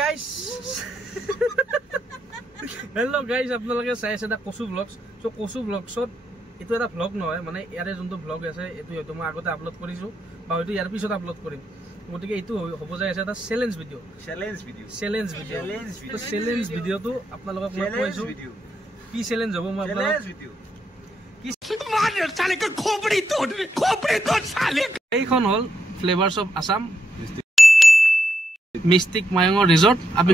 guys. Hello guys, আপোনালোকে চাই আছে কচু ব্লগছ। সো কচু ব্লগছত এটো এটা ব্লগ নহয়, মানে ইয়াৰে যোনটো ব্লগ আছে এটো হয়তো মই আগতে আপলোড কৰিছো বা হয়তো ইয়াৰ পিছত আপলোড কৰিম। গতিকে এটো হ'ব যায় আছে এটা চ্যালেঞ্জ ভিডিও। তো চ্যালেঞ্জ ভিডিওটো আপোনালোকক মই কৈছো কি চ্যালেঞ্জ হ'ব মই আপোনালোকক কি মাৰ চালে খোপড়ি তোড চালে। এইখন হল ফ্লেভাৰস অফ আসাম মিষ্টিক মায়ঙৰ ৰিজৰ্ট। আপনি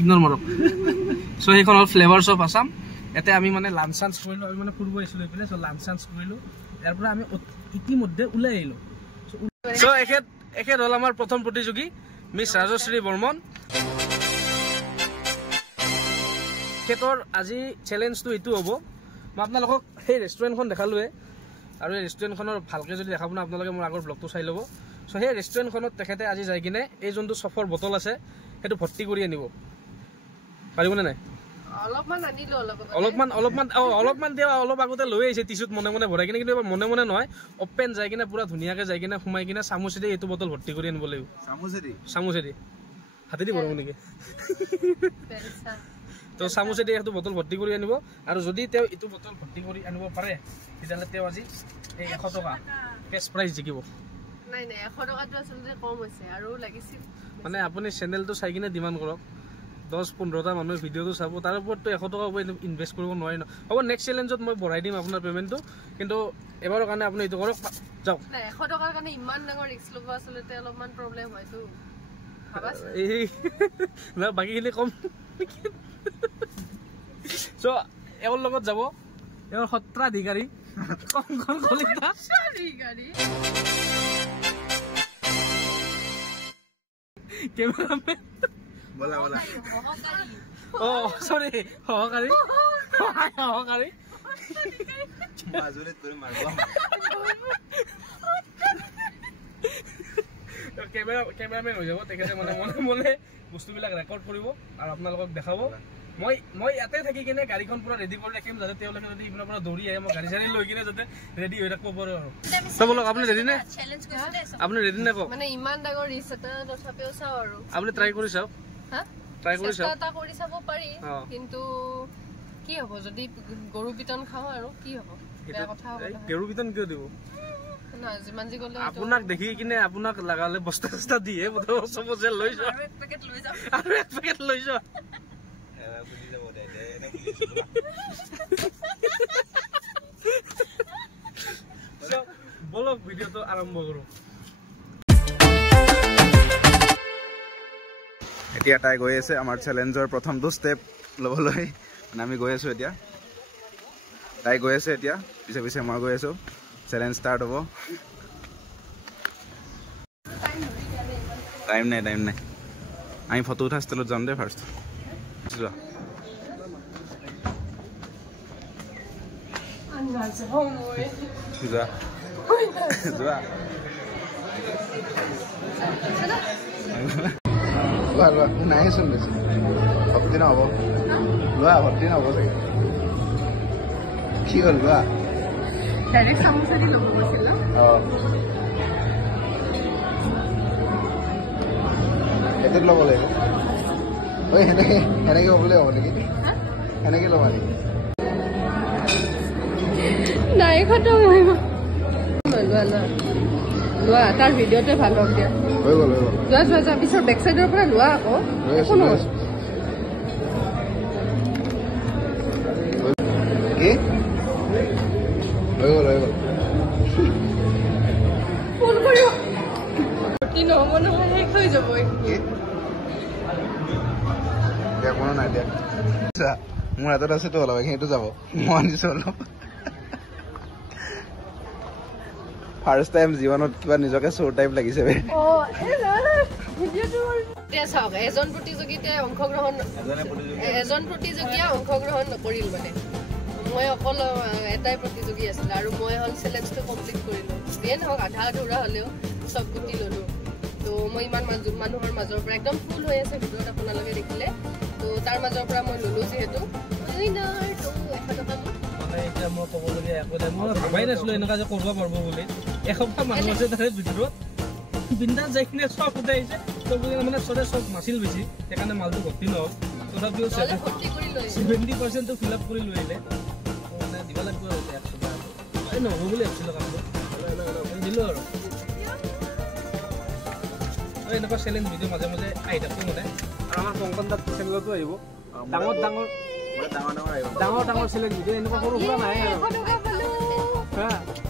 ইগনোৰ মাৰক। সো এইখন হল ফ্লেভাৰস অফ আসাম। এতে আমি মানে লাঞ্চ চাঞ্চ কৰিলো, আমি মানে ফুৰিব আহিছিলো এইফালে। সো লাঞ্চ চাঞ্চ কৰিলো, ইয়াৰ পৰা আমি ইতিমধ্যে ওলাই আহিলো। সো এখেত হল আমাৰ প্ৰথম প্ৰতিযোগী মিছ ৰাজশ্ৰী বৰ্মন। এখেতৰ আজি চ্যালেঞ্জটো এইটো হ'ব, মই আপোনালোকক সেই ৰেষ্টুৰেণ্টখন দেখালোৱে, আৰু এই ৰেষ্টুৰেণ্টখনৰ ভালকৈ যদি দেখাব না আপোনালোকে মোৰ আগৰ ব্লগটো চাই ল'ব। সো সেই ৰেষ্টুৰেণ্টখনত তেখেতে আজি যাই কিনে এই যোনটো চফৰ বটল আছে সেইটো ভৰ্তি কৰি আনিব পাৰিবনে নাই? অলপমান দিয়া অলপ আগতে লৈ আহিছে টিচুত মনে মনে ভৰাই কিনে, কিন্তু এবাৰ মনে মনে নহয়, অপেন যাই কিনে পুৰা ধুনীয়াকৈ যাই কিনে সোমাই কিনে চামুচেদি এইটো বটল ভৰ্তি কৰি আনিব লাগিব। চামুচেদি হাতেদি ভৰাব নেকি? তো চামুচেদি এইটো বটল ভৰ্তি কৰি আনিব। আৰু যদি তেওঁ এইটো বটল ভৰ্তি কৰি আনিব পাৰে তেতিয়াহ'লে তেওঁ আজি এই 100 টকা কেছ প্ৰাইজ জিকিব। নাই 100 টকাটো আচলতে কম হৈছে আৰু লাগিছিল। মানে আপুনি চেনেলটো চাই কিনে ডিমাণ্ড কৰক, 10-15টা মানুহে ভিডিঅ'টো চাব, তাৰ ওপৰতো 100 টকা ইনভেষ্ট কৰিব নোৱাৰি ন। হ'ব নেক্সট চেলেঞ্জত মই বঢ়াই দিম আপোনাৰ পেমেণ্টটো, কিন্তু এবাৰৰ কাৰণে আপুনি এইটো কৰক। যাওক। 100 টকাৰ কাৰণে ইমান ডাঙৰ ৰিস্ক ল'ব আচলতে অলপমান প্ৰব্লেম হয়তো। বাকীখিনি কম। চ' এওঁৰ লগত যাব এওঁৰ সত্ৰাধিকাৰী কংকন কলিতা। কেমেৰামেন সৰি সহকাৰী কেমেৰামেন হৈ যাব তেখেতে। মানে মনে মনে বস্তুবিলাক ৰেকৰ্ড কৰিব আৰু আপোনালোকক দেখাব। মই ইয়াতে থাকি কিনে গাড়ীখন পুৰা ৰেডি কৰি ৰাখিম, যাতে তেওঁলোকে যদি ইপিনৰ পৰা দৌৰি আহে মই গাড়ী চাড়ী লৈ কিনে যাতে ৰেডি হৈ থাকিব পাৰো। আৰু বলক, আপুনি ৰেডি নে? আপুনি ৰেডি নে? কওক। মানে ইমান ডাঙৰ ৰিস্ক এটা তথাপিও চাও আৰু আপুনি ট্ৰাই কৰি চাওক। ট্ৰাই কৰি চাওক। চেষ্টা কৰি চাব পাৰি, কিন্তু কি হ'ব যদি গৰু পিটন খাওঁ আৰু কি হ'ব? বেয়া কথা হ'ব। গৰু পিটন কিয় দিব? যিমান যি গ'লে আপোনাক দেখি কিনে আপোনাক লাগালে বস্তা চস্তা দিয়ে চবজে লৈ যোৱা আৰু 1 পেকেট লৈ যোৱা। বলক ভিডিঅ'টো আৰম্ভ কৰো। এতিয়া তাই গৈ আছে আমাৰ চেলেঞ্জৰ প্ৰথমটো ষ্টেপ ল'বলৈ। মানে আমি গৈ আছো এতিয়া, তাই গৈ আছে এতিয়া, পিছে পিছে মই গৈ আছো। চেলেঞ্জ ষ্টাৰ্ট হ'ব। টাইম নাই আমি ফটো উঠা ষ্টাইলত যাম দে ফাৰ্ষ্ট। যোৱা নাই চোন বেছি ভৰ্তি নহ'ব। লোৱা ভৰ্তি নহ'ব চাগে। কি হ'ল লোৱা? এইটোত ল'ব লাগিব। ঐ সেনেকে হ'বলৈ হ'ব নেকি? সেনেকে ল'বা নেকি? নাই খতম লোৱা, তাৰ ভিডিঅ'টোৱে ভাল হওক দিয়া। হৈ গ'ল যোৱা পিছত বেক চাইডৰ পৰা লোৱা আকৌ। কি হৈ গ'ল ফোন কৰিব কি নহ'ব নহয়, শেষ হৈ যাব। কোনো নাই দিয়া, মোৰ হাতত আছেতো অলপ, এইখিনিতো যাব। মই আনিছো অলপ। ফাৰ্ষ্ট টাইম জীৱনত কিবা নিজকে চোৰ টাইপ লাগিছে। চাওক, এজন প্ৰতিযোগীয়ে অংশগ্ৰহণ নকৰিল। মানে মই অকল এটাই প্ৰতিযোগী আছিলে আৰু মই হ'ল চেলেঞ্জটো কমপ্লিট কৰিলো। যিয়ে নহওক আধা আধৰুৱা হ'লেও চব গুটি ল'লো। তো মই ইমান মানুহৰ মাজৰ পৰা একদম ফুল হৈ আছে ভিতৰত আপোনালোকে দেখিলে। তো তাৰ মাজৰ পৰা মই ল'লো যিহেতু 100 টকা। মানে এতিয়া মই ক'বলগীয়া একো নাই, মই ভাবাই নাছিলো এনেকুৱা যে কৰিব পাৰিব বুলি। এসপ্তাহ মানুহ আছে তাৰে ভিতৰত বিন্দাছ যাই কিনে চব উঠাই আহিছে চব মানে চবে চব নাছিল বেছি সেইকাৰণে মালটো ভৰ্তি নহওক তথাপিও 70% ফিল আপ কৰি লৈ আহিলে মানে দিব লাগিব আৰু 100 টকা এই নহ'ব বুলি ভাবিছিলোঁ কামটো দিলোঁ আৰু এনেকুৱা চেলেঞ্জ ভিডিঅ' মাজে মাজে আহি থাকোঁ মানে আৰু আমাৰ কংকন দাত চেনেলতো আহিব ডাঙৰ চেলেঞ্জ ভিডিঅ' এনেকুৱা সৰু সুৰা নাহে আৰু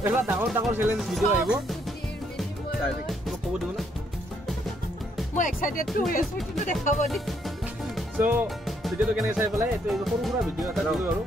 এনেকুৱা ডাঙৰ চেলেঞ্জ ভিডিঅ' আহিব ক'ব দিব না মই এক্সাইটেড হৈ আছোঁ কিন্তু দেখাব দি চ' ভিডিঅ'টো কেনেকৈ চাই পেলাই এইটো সৰু সুৰা ভিডিঅ' এটা দিলোঁ আৰু